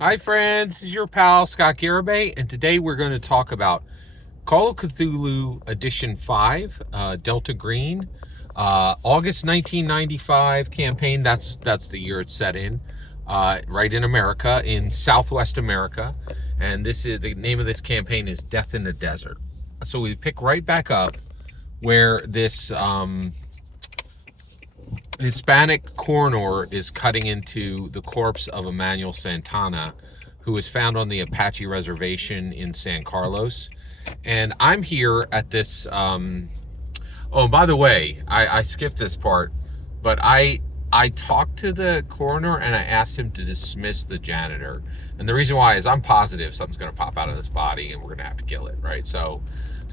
Hi friends, this is your pal Scott Garibay, and today we're going to talk about Call of Cthulhu Edition 5, Delta Green, August 1995 campaign. That's the year it's set in, right in America, in Southwest America, and this is the name of this campaign is Death in the Desert. So we pick right back up where this Hispanic coroner is cutting into the corpse of Emmanuel Santana, who was found on the Apache reservation in San Carlos. And I'm here at this. Oh, by the way, I skipped this part, but I talked to the coroner and I asked him to dismiss the janitor. And the reason why is I'm positive something's going to pop out of this body and we're going to have to kill it, right? So,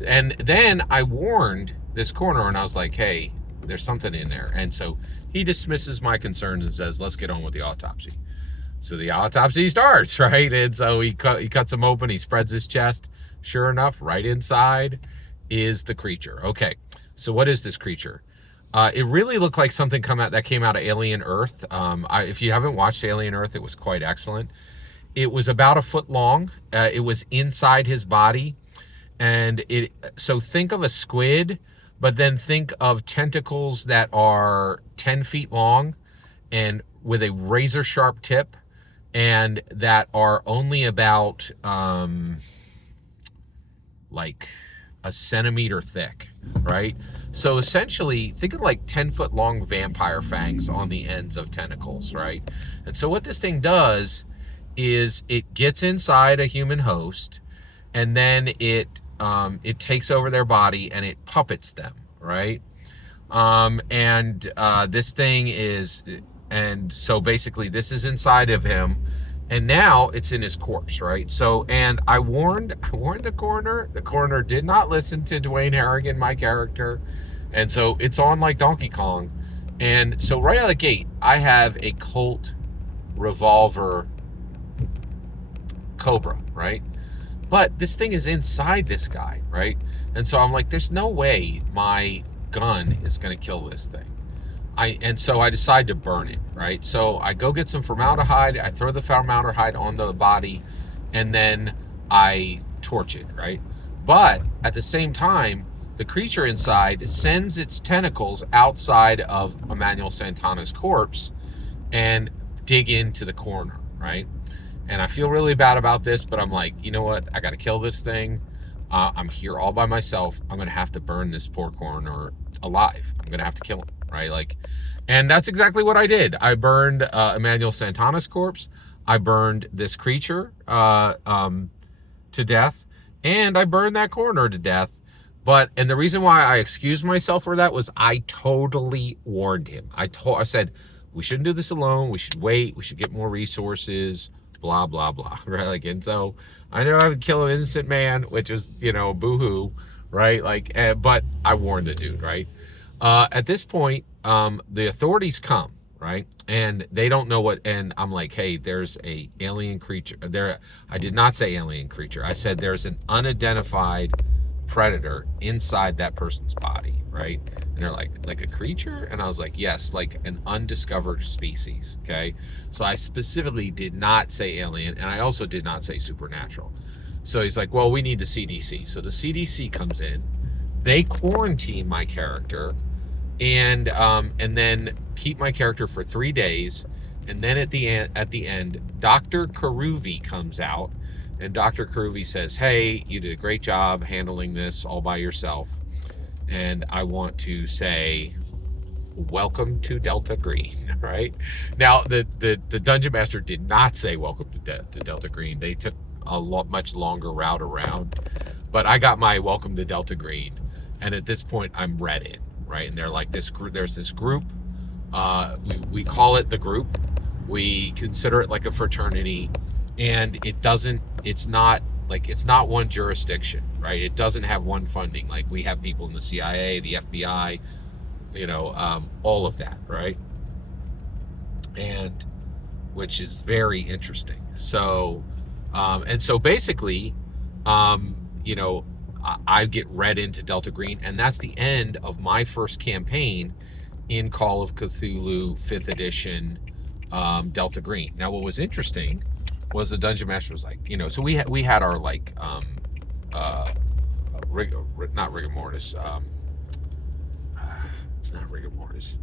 and then I warned this coroner and I was like, hey, there's something in there. And so he dismisses my concerns and says, let's get on with the autopsy. So the autopsy starts, right? And so he cuts him open, he spreads his chest. Sure enough, right inside is the creature. Okay, so what is this creature? It really looked like something that came out of Alien Earth. If you haven't watched Alien Earth, it was quite excellent. It was about a foot long. It was inside his body, and so think of a squid, but then think of tentacles that are 10 feet long and with a razor sharp tip, and that are only about like a centimeter thick, right? So essentially, think of like 10-foot long vampire fangs on the ends of tentacles, right? And so what this thing does is it gets inside a human host, and then it takes over their body and it puppets them, right? This thing is, and so basically this is inside of him, and now it's in his corpse, right? So, and I warned the coroner. The coroner did not listen to Dwayne Harrigan, my character, and so it's on like Donkey Kong. And so right out of the gate, I have a Colt revolver Cobra, right? But this thing is inside this guy, right? And so I'm like, there's no way my gun is going to kill this thing. So I decide to burn it, right? So I go get some formaldehyde, I throw the formaldehyde on the body, and then I torch it, right? But at the same time, the creature inside sends its tentacles outside of Emmanuel Santana's corpse and dig into the corner, right? And I feel really bad about this, but I'm like, you know what? I got to kill this thing. I'm here all by myself. I'm going to have to burn this poor coroner alive. I'm going to have to kill him, right? Like, and that's exactly what I did. I burned Emmanuel Santana's corpse. I burned this creature to death, and I burned that coroner to death. And the reason why I excused myself for that was I totally warned him. I said, we shouldn't do this alone. We should wait. We should get more resources. Blah, blah, blah, right? Like, and so I know I would kill an innocent man, which is, boo-hoo, right? Like, but I warned the dude, right? At this point, the authorities come, right? And they don't know and I'm like, hey, there's a alien creature there. I did not say alien creature. I said there's an unidentified predator inside that person's body, right? And they're like a creature? And I was like, yes, like an undiscovered species, okay? So I specifically did not say alien, and I also did not say supernatural. So he's like, well, we need the CDC. So the CDC comes in, they quarantine my character, and then keep my character for 3 days, and then at the end, Dr. Karuvi comes out, and Dr. Karuvi says, hey, you did a great job handling this all by yourself, and I want to say welcome to Delta Green, right? Now, the Dungeon Master did not say welcome to Delta Green. They took a much longer route around, but I got my welcome to Delta Green, and at this point, I'm read in, right? And they're like, there's this group, we call it the group, we consider it like a fraternity, and it's not one jurisdiction, right? It doesn't have one funding. Like, we have people in the CIA, the FBI, all of that, right? And which is very interesting. So, and so basically, I get read into Delta Green, and that's the end of my first campaign in Call of Cthulhu 5th edition, Delta Green. Now, what was interesting was the dungeon master was like, you know, so we had our like uh not rigor mortis, it's not rigor mortis,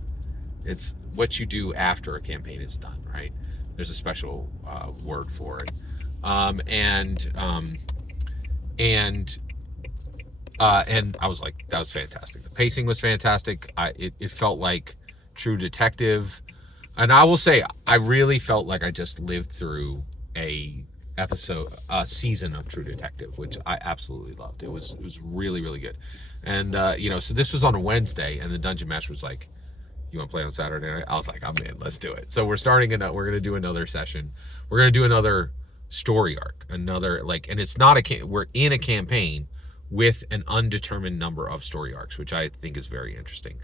it's what you do after a campaign is done, right? There's a special word for it. And I was like, that was fantastic. The pacing was fantastic. It felt like True Detective. And I will say, I really felt like I just lived through a season of True Detective, which I absolutely loved. It was really, really good. And you know, so this was on a Wednesday, and the Dungeon Master was like, "You want to play on Saturday night?" I was like, "I'm in. Let's do it." So we're gonna do another session. We're gonna do another story arc, another like, and it's not we're in a campaign with an undetermined number of story arcs, which I think is very interesting.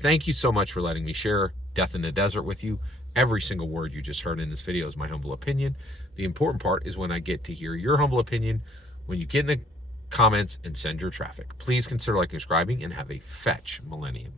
Thank you so much for letting me share Death in the Desert with you. Every single word you just heard in this video is my humble opinion. The important part is when I get to hear your humble opinion, when you get in the comments and send your traffic. Please consider liking and subscribing, and have a fetch millennium.